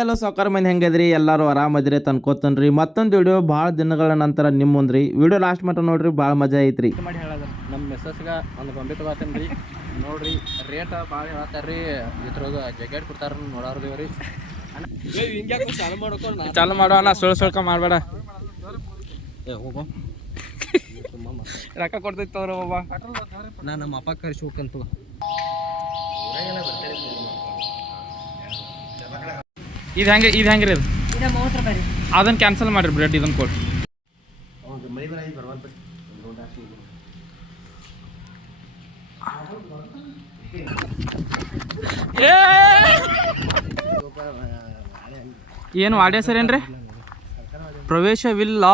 ಎಲ್ಲ ಸಾವುಕಾರ ಮಂದಿ ಹೆಂಗದ್ರಿ? ಎಲ್ಲರೂ ಆರಾಮದ್ರಿ ತನ್ಕೋತನ್ರಿ. ಮತ್ತೊಂದು ವಿಡಿಯೋ ಭಾಳ ದಿನಗಳ ನಂತರ ನಿಮ್ಮ ಮುಂದ್ರಿ ವಿಡಿಯೋ ಲಾಸ್ಟ್ ಮಟ್ಟ ನೋಡ್ರಿ ಭಾಳ ಮಜಾ ಐತ್ರಿ. ಮಾಡಿ ಹೇಳೋದು? ನಮ್ಮ ಮೆಸಸ್ಗೆ ಒಂದು ಗೊಂಬೆ ತಗೋತೀನಿ ರೀ ನೋಡ್ರಿ ರೇಟ್ ಭಾಳ ಹೇಳತ್ತಾರ್ರಿ. ರೀ ಇದ್ರಾಗ ಜಗ್ಗಾಡ್ ಕೊಡ್ತಾರ ನೋಡೋರ್ದೇವ್ ರೀ ಚಾಲು ಮಾಡ್ಕೊ ಚಾಲು ಮಾಡೋ ಅಣ್ಣ ಸುಳ್ ಸುಳ್ಕ ಮಾಡಬೇಡ. ಏ ಹೋಗೋ. ರೊಕ್ಕ ಕೊಡ್ತೈತಿ ತಗೋರ ಬಾಬಾ ನಾ ನಮ್ಮ ಅಪ್ಪ ಕರೆಸಿ ಹೋಗ್ಕಂತ ಇದು ಹೆಂಗೆ ಇದು ಹೆಂಗೆ ರೀ ಅದು? ಅದನ್ನ ಕ್ಯಾನ್ಸಲ್ ಮಾಡಿರಿ ಬ್ರೆಡ್ ಇದನ್ನ ಕೊಡ್ರಿ ಏನು ವಾಡ್ಯ ಸರ್ ಏನ್ರಿ? ಪ್ರವೇಶವಿಲ್ಲ.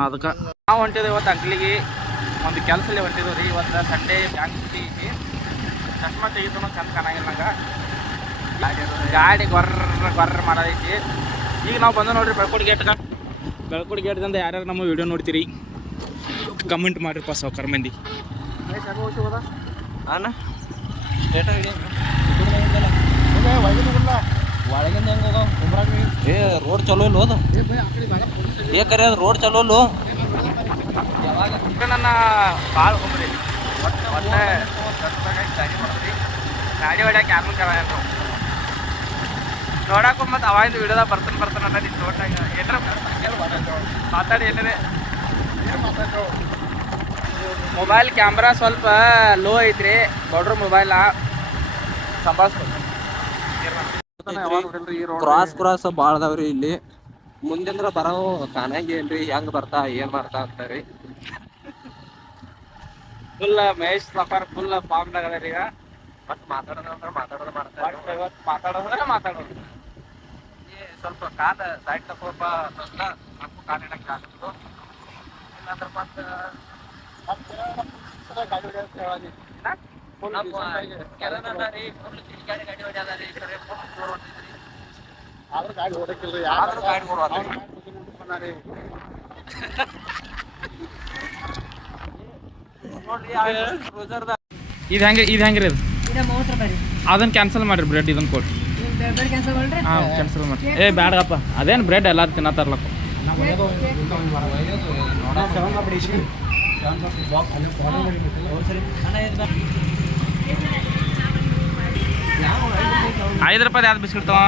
ಅದಕ್ಕೆ ನಾವು ಹೊಂಟಿದ್ದೇವೆ ಇವತ್ತು ಅಂಕ್ಲಿಗೆ. ಒಂದು ಕೆಲಸಲ್ಲಿ ಹೊಂಟಿದ್ದೇವೆ ರೀ. ಇವತ್ತು ಸಂಡೇ ಬ್ಯಾಂಕ್ ಐತಿ. ಚಶ್ಮಾ ತೆಗಿದ್ರು ಚಂದ ಕಾಣಂಗಿಲ್ಲ ನಂಗೆ ಗಾಡಿ ಗೊರ್ರ ಗೊರ್ರ ಮಾಡೋದೈತಿ ಈಗ ನಾವು ಬಂದು ನೋಡ್ರಿ ಬೆಳ್ಕೋಡಿ ಗೇಟ್ಗೆ ಬೆಳ್ಕೋಡಿ ಗೇಟ್ದಿಂದ ಯಾರ್ಯಾರು ನಮ್ಮ ವಿಡಿಯೋ ನೋಡ್ತೀರಿ ಕಮೆಂಟ್ ಮಾಡಿರಿಪ್ಪ ಸಾವ್ಕಾರ ಮಂದಿ ಅಣ್ಣ ಒಳಗಿಂದ ಹೆಂಗ ಏ ರೋಡ್ ಚಲೋ ಇಲ್ಲ ಹೋದ ಏ ಕರೆ ಅದು ರೋಡ್ ಚಲೋ ಇಲ್ಲ ಯಾವಾಗ ನನ್ನ ಭಾಳ ಹೋಗ್ರಿ ಒಟ್ಟು ಒಟ್ಟೆ ಗಾಡಿ ಹೊಡ್ಯಾಕೆ ಯಾರು ಕರ ನೋಡಕ್ಕೂ ಮತ್ತು ಅವಾಗಿಂದ ವಿಡಿಯೋದಾಗ ಬರ್ತಾನೆ ಬರ್ತಾನೆ ಅಂತ ತೋಟ ನೋಡ್ದಾಗ ಏನಾರ ಮಾತಾಡಿ ಏನಾರೆ ಮೊಬೈಲ್ ಕ್ಯಾಮ್ರಾ ಸ್ವಲ್ಪ ಲೋ ಐತ್ರಿ. ದೊಡ್ಡ ಮೊಬೈಲ ಸಂಭಾಳಿಸ್ಬೇಕು ಕ್ರಾಸ್ ಕ್ರಾಸ್ ಭಾಳ ಅದಾವ್ರಿ ಇಲ್ಲಿ. ಮುಂದಿಂದ್ರ ಬರೋ ಕಾಣಂಗೇನ್ರಿ ಹೆಂಗ್ ಬರ್ತಾ ಏನ್ ಮಾಡ್ತಾ ಅಂತಾರಿ. ಫುಲ್ ಮಹೇಶ್ ಸಫರ್ ಫುಲ್ ಫಾರ್ಮ್ದಾಗ ಅದ ಈಗ. ಮತ್ ಮಾತಾಡೋದಂದ್ರ ಮಾತಾಡೋದು ಮಾಡ್ತಾರೆ ಇವತ್ತು ಮಾತಾಡೋದು ಏ, ಸ್ವಲ್ಪ ಕಾಲ ಸೈಡ್ ತಗೋಪ ಫಸ್ಟ್ ನಮಗೂ ಕಾಲ ಇಡಕ್ಕೆ ಆಗ್ತದೆ ಇಲ್ಲಾಂದ್ರ ಮತ್ತೆ ರೀ ಕಿಡಿಕ್ಯಾಡಿ ಗಾಡಿ ಹೊಡ್ಯಾದ ರೀ, ಕರೆ full ಜೋರ್ ಹೊಡ್ದಿದ್ರಿ. ಆದ್ರೂ ಗಾಡಿ. ನೋಡ್ರಿ cruiser-ದ ಇದು ಹೆಂಗೆ ಇದು ಹೆಂಗೆ ರೀ ಅದನ್ನ ಕ್ಯಾನ್ಸಲ್ ಮಾಡಿರಿ ಬ್ರೆಡ್ ಇದನ್ನ ಕೊಡ್ರಿ ಹಾಂ ಕ್ಯಾನ್ಸಲ್ ಮಾಡಿ ಏ ಬ್ಯಾಡಪ್ಪ ಅದೇನು ಬ್ರೆಡ್ ಎಲ್ಲ ತಿನ್ನತ್ತಾರಲಪ್ಪ ಐದು ರೂಪಾಯಿ ಯಾವ್ದು ಬಿಸ್ಕಿಟ್ ತಗೋ?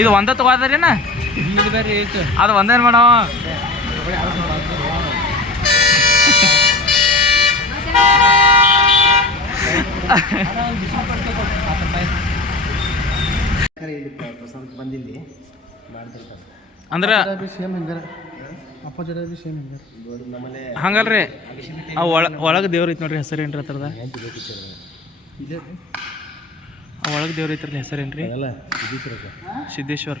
ಇದು ಒಂದ ತಗೋದ್ರೇನ ಇದು ಬೇರೆ ಐತೆ ಅದು ಒಂದೇನು ಮಾಡವ ಅಂದ್ರೆ ಹಂಗಲ್ರಿ, ಆ ಒಳ ಒಳಗೆ ದೇವ್ರ ಐತಿ ನೋಡ್ರಿ, ಹೆಸರು ಏನ್ರಿ ಹತ್ರದ ಆ ಒಳಗೆ ದೇವ್ರ ಐತ್ರಲ್ಲ ಹೆಸರು ಏನ್ರಿ? ಸಿದ್ದೇಶ್ವರ್.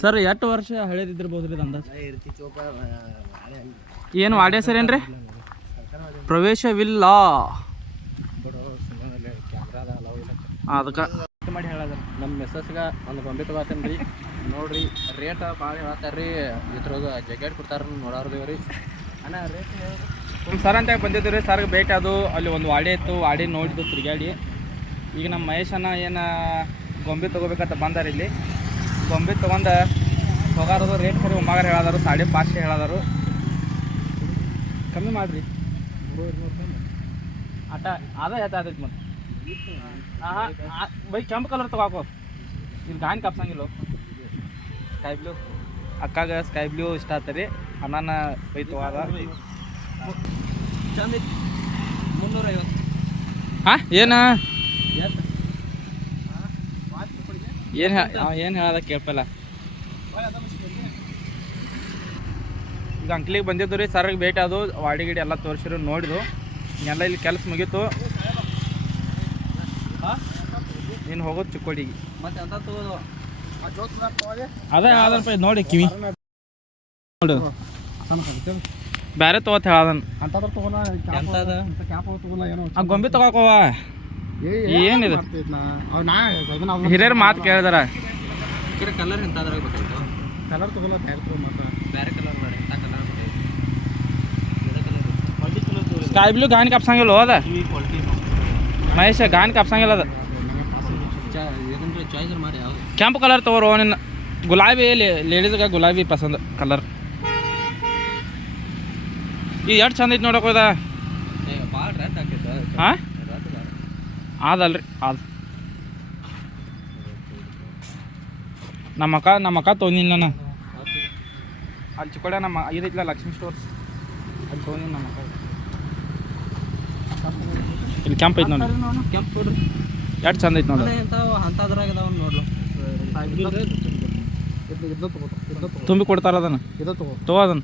ಸರ್ ಎಷ್ಟು ವರ್ಷ ಹಳೇದಿದ್ದಿರ್ಬೋದು ರೀ ಅಂದಾಜು ಏನು ವಾಡೆ ಸರ್ ಏನ್ರಿ? ಪ್ರವೇಶವಿಲ್ಲ. ಅದಕ್ಕೆ. ಮಾಡಿ ಹೇಳದ? ನಮ್ಮ ಮೆಸಸ್ಗೆ ಒಂದು ಗೊಂಬೆ ತಗೋತೀನಿ ರೀ ನೋಡ್ರಿ ರೇಟ್ ಭಾಳ ಹೇಳತ್ತಾರ ರೀ ಇದ್ರಾಗ ಜಗ್ಗಾಡ್ ಕೊಡ್ತಾರ ನೋಡೋರ್ದೇವ್ ರೀ ಅಣ್ಣ ರೇಟ್ ನಮ್ಮ ಸರ್ ಅಂತ ಬಂದಿದ್ದು ರೀ ಸರ್ಗೆ ಭೇಟಿ ಅದು. ಅಲ್ಲಿ ಒಂದು ವಾಡೆ ಇತ್ತು. ವಾಡೆ ನೋಡಿದ್ದು ತಿರುಗಾಡಿ ಈಗ ನಮ್ಮ ಮಹೇಶನ ಏನು ಗೊಂಬೆ ತೊಗೋಬೇಕಂತ ಬಂದಾರ ಇಲ್ಲಿ. ಗೊಂಬೆ ತೊಗೊಂಡು ಹೋಗಾರದು ರೇಟ್ ಕರಿ ಒಮ್ಮಾಗಾರ ಹೇಳದಾರು ಸಾಡೆ ಪಾಚೆ ಹೇಳದಾರು ಕಮ್ಮಿ ಮಾಡಿರಿ. ಆಟ ಅದ ಹೇಳ್ತಾ ಆತೈತಿ ಮತ್ತೆ ಬೈ ಕೆಂಪು ಕಲರ್ ತಗೋಕೋ. ಇದು ಗಾಯನ್ ಕಪ್ಸಂಗಿಲ್ಲ. ಸ್ಕೈ ಬ್ಲೂ ಅಕ್ಕಾಗ ಸ್ಕೈ ಬ್ಲೂ ಇಷ್ಟ ಆತರಿ. ಅಣ್ಣನ ಬೈ ತಗೋದ. ಚಂದ ಮುನ್ನೂರೈವತ್ತು. ಹಾಂ ಏನು? ಏನು ಏನು ಹೇಳದ ಕೇಳ್ಪಲ್ಲ. ಈಗ ಅಂಕ್ಲಿಗೆ ಬಂದಿದ್ದು ರೀ ಸರ್ಗೆ ಭೇಟಿ ಅದು ವಾಡಿ ಗಿಡಿ ಎಲ್ಲ ತೋರಿಸಿರು ನೋಡಿದು ಎಲ್ಲ ಇಲ್ಲಿ ಕೆಲಸ ಮುಗೀತು. ನೀನು ಹೋಗೋದು ಚಿಕ್ಕೋಡಿಗೆ. ಮತ್ತೆ ಅಂತ ತಗೋದು? ಅದೇ ಆದಲ್ಪ ನೋಡಿ ಕಿವಿ. ನೋಡು. ಬ್ಯಾರೆ ತಗೋತ ಹೇಳದನ್. ಗೊಂಬೆ ತಗೋಕೋವ ಏನಿದು? ಹಿರಿಯರ್ ಮಾತು ಕೇಳಿದಾರ. ಕಲರ್ ಕಲರ್ ತಗೋಲ್ಲ ತಗೋ ಮತ್ತೆ ಬೇರೆ ಕಲರ್ ಬೇಡ ಎಂತ ಕಲರ್ ಸ್ಕೈ ಬ್ಲೂ ಗಾನ್ ಕಪ್ಸಂಗಿಲ್ಲ ಹೋದ? ಮಹೇಶ ಗಾನ್ ಕಪ್ಸಂಗಿಲ್ಲ ಅದ. ಕೆಂಪು ಕಲರ್ ತಗೋರು ನಿನ್ನ ಗುಲಾಬಿ ಲೇಡೀಸ್ಗೆ ಗುಲಾಬಿ ಪಸಂದ್ ಕಲರ್ ಈ ಎಷ್ಟು ಚಂದ ಐತಿ ನೋಡಕ್ ಹೋದ? ಹಾಂ? ಆದಲ್ರಿ, ಆದ. ನಮ್ಮ ನಮ್ಮಕ್ಕ ನಮ್ಮ ನಾನು. ಅಲ್ಲಿ ಚಿಕ್ಕೋಡ ನಮ್ಮ ಇದೈತಿಲ್ಲ ಲಕ್ಷ್ಮಿ ಸ್ಟೋರ್ಸ್ ಅಲ್ಲಿ ತೋನಿಲ್ಲ ನಮ್ಮಕ್ಕ. ಇಲ್ಲಿ ಕೆಂಪ್ ಐತಿ ನೋಡಿ ಕೆಂಪು ಎಷ್ಟು ಚಂದ ಐತಿ ನೋಡು ಎಂತಾವ ಅಂತದ್ರಾಗ ಅದಾವ ನೋಡ್ಲು ಇದನ್ನ ತಗೋ ತಗೋ ತುಂಬಿ ಕೊಡ್ತಾರ ಅದನ್ನ. ಇದು ತಗೋ ತಗೋ ಅದನ್ನ.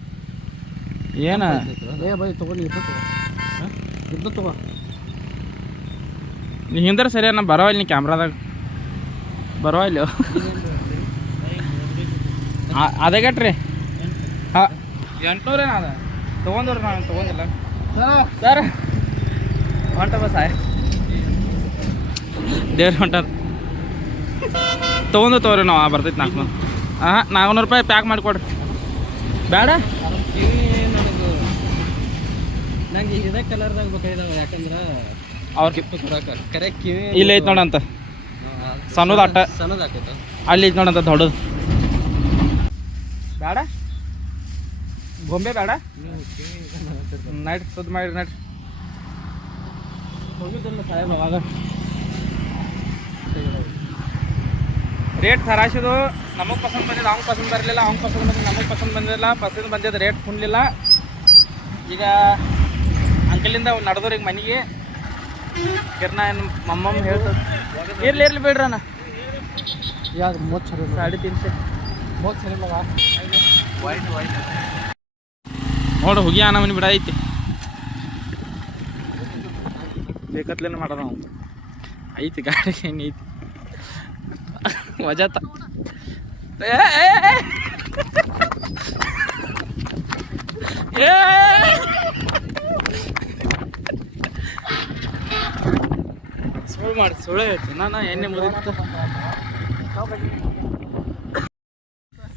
ಏನ? ಏ ಬೈ, ತಗೋ ತಗೋ. ಹಿಂದ್ರ ಸರಿ ನಾ ಬರವಲ್ಲ ನೀ ಕ್ಯಾಮ್ರಾದಾಗ. ಬರವಲ್ಲ ಅದೇ ಗಟ್ರಿ. ಹಾಂ. ಎಂಟ್ನೂರೇನ ಅದ. ತೊಗೊಂಡ್ರಿ ನಾನು, ತೊಗೊಂಡಿಲ್ಲ. ಸರ್. ಹೊಂಟ ಬಸ್ ಆಯ್ ದೇವ್ರ ಹೊಂಟ. ತೊಗೊಂಡು ತಗೋರಿ ನಾವು ಬರ್ತೈತಿ ನಾಲ್ಕುನೂರು ಹಾಂ ನಾಲ್ಕುನೂರು ರೂಪಾಯಿ ಪ್ಯಾಕ್ ಮಾಡಿಕೊಡ್ರಿ ಬೇಡ ನಂಗೆ ಇದೇ ಕಲರ್ದಾಗ ಬೇಕಾಗಿದ್ದಾವೆ ಯಾಕಂದ್ರೆ ಅವ್ರ ಗಿಫ್ಟ್ ಕೊಡಕ ಕರೆ ಕಿವಿ ಇಲ್ಲಿ ಐತೆ ನೋಡಂತ ಸಣ್ಣದು ಅಟ್ಟ. ಸಣ್ಣದ ಆಟ ಅಲ್ಲಿ ಐತೆ ನೋಡಂತ ದೊಡ್ಡದು. ಬೇಡ ಗೊಂಬೆ ಬೇಡ ನೈಟ್ ಸುದ್ ಮಾಡಿ ನೈಟ್ ಅವಾಗ ರೇಟ್ ಸರಾಸಿದು ನಮಗೆ ಪಸಂದ್ ಬಂದಿದ್ದು ಅವ್ನು ಪಸಂದ್ ಬರಲಿಲ್ಲ ಅವ್ನು ಪಸಂದ್ ಬಂದಿದ್ದು ನಮಗೆ ಪಸಂದ್ ಬಂದಿಲ್ಲ ಪಸಂದ್ ಬಂದಿದ್ದು ರೇಟ್ ಕುಣ್ಲಿಲ್ಲ. ಈಗ ಅಂಕಲಿಂದ ನಡೆದವ್ರಿಗೆ ಮನೆಗೆ ಕಿರ್ನ ಏನು ಮಮ್ಮಮ್ಮ ಹೇಳ್ತದೆ ಇರ್ಲಿ ಇರ್ಲಿ ಬಿಡ್ರಣ್ಣ ಯಾವ್ದು ಮೂವತ್ತು ಸರಿ ಸಾಡೆ ತೀನ್ಸೆ. ಮೂವತ್ತು ಸರಿ ಇಲ್ಲ ವೈಟ್ ವೈಟ್ ನೋಡು ಹುಗಿ ಆನ ಮನೆ ಬಿಡ ಐತಿ ಬೇಕತ್ಲೇನು ಮಾಡೋಣ ನಾವು ಐತಿ ಗಾಡಿ ಹೆಂಗೆ ಐತಿ? ವಜಾತ ಏ, ಏ, ಏ. ಏ. ಸುಳ್ಳು ಮಾಡಿ ಸುಳ್ಳು ಹೇಳ್ತೀನಿ. ನಾನು ಎಣ್ಣೆ ಮುಗಿತ್ತು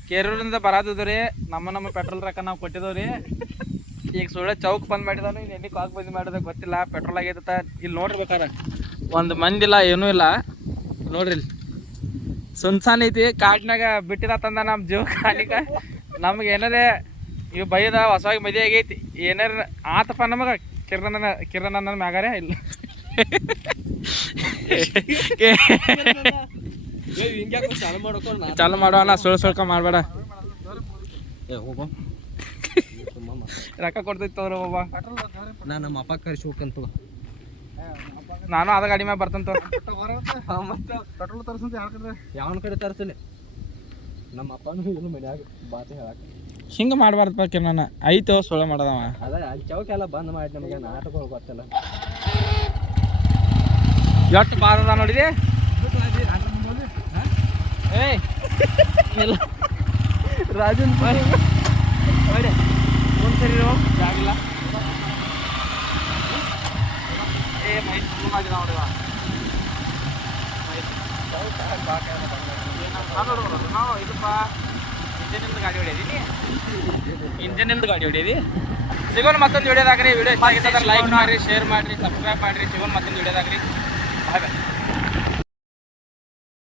ಕೇರೂರಿಂದ ನಮ್ಮ ನಮ್ಮ ಪೆಟ್ರೋಲ್ ರೊಕ್ಕ ನಾವು ಕೊಟ್ಟಿದ್ದೇವೆ ರೀ ಈಗ ಸುಳ್ಳೆ ಚೌಕ್ ಬಂದ್ ಮಾಡಿದಾನು ಇನ್ನು ಎಣ್ಣೆ ಕಾಕ್ ಬಂದ್ ಮಾಡಿದ ಗೊತ್ತಿಲ್ಲ ಪೆಟ್ರೋಲ್ ಆಗೈತ ಇಲ್ಲಿ ನೋಡ್ರಿ ಬೇಕಾರ ಒಂದು ಮಂದಿಲ್ಲ ಏನೂ ಇಲ್ಲ. ನೋಡ್ರಿ ಇಲ್ಲಿ. ಸುನ್ಸಾನ್ ಐತಿ ಕಾಡ್ನಾಗ ತಂದ ನಮ್ಮ ಜೀವ ಕಾಲಿಗ. ನಮ್ಗೆ ಏನಾರೇ ಇವ್ ಬೈದ ಹೊಸವಾಗಿ ಮದುವೆ ಆಗೈತಿ. ಏನಾರ ಆತಪ್ಪ ನಮಗೆ? ಕಿರಣನ ಕಿರಣನ ಮ್ಯಾಗಾರೇ ಇಲ್ಲ. ಚಾಲು ಮಾಡೋಣ ಸುಳ್ಳು ಸುಳ್ಕ ಮಾಡಬೇಡ. ರೊಕ್ಕ ಕೊಡ್ತೈತಿ ತೋರ ಒಬ್ಬ ನಾ ನಮ್ಮ ಅಪ್ಪ ಕರ್ಸಿ ಹೋಗ್ಕಂತ ನಾನು ಅದ ಗಾಡಿ ಮ್ಯಾಗ ಬರ್ತಂತ ಪೆಟ್ರೋಲ್ ತರ್ಸಂತ ಯಾವನ ಕಡೆ ತರ್ಸಲಿ? ನಮ್ಮ ಅಪ್ಪನೂ ಏನು ಮನ್ಯಾಗ ಹೇಳಾಕ ಹೇಳಕ. ಹಿಂಗೆ ಮಾಡಬಾರ್ದು ನಾನು ಐತೋ ಸುಳ್ಳು ಮಾಡೋದವ. ಅದ ಅಲ್ಲಿ ಚೌಕ ಎಲ್ಲ ಬಂದ್ ಮಾಡಿ ನಮಗೆ ನಾಟಕಗಳು ಗೊತ್ತಿಲ್ಲ. ಎಷ್ಟು ಬಾರದ ನೋಡಿದೆ? ಏಯ್. ಇಲ್ಲ ರಾಜನ್ ನೋಡಿ ಒಂದು ಸರಿ ಇರು, ಜಾಗಿಲ್ಲ ಏ ಮೈ ಮಾಡಿ ನೋಡಿವ ನಾವು ಇದಪ್ಪ ಇಂಜನಿಂದ ಗಾಡಿ ಹೊಡಿಯದೀನಿ ಇಂಜನಿಂದ ಗಾಡಿ ಹೊಡಿಯದಿ? ಸಿಗೋನ್ ಮತ್ತೊಂದು ವಿಡಿಯೋದಾಗ್ರಿ ವಿಡಿಯೋ ಇಷ್ಟ ಆಗಿದ್ರೆ ಲೈಕ್ ಮಾಡಿರಿ ಶೇರ್ ಮಾಡಿರಿ ಸಬ್ಸ್ಕ್ರೈಬ್ ಮಾಡಿರಿ. ಸಿಗೋನ್ ಮತ್ತೊಂದು ವಿಡಿಯೋದಾಗ್ರಿ haven't.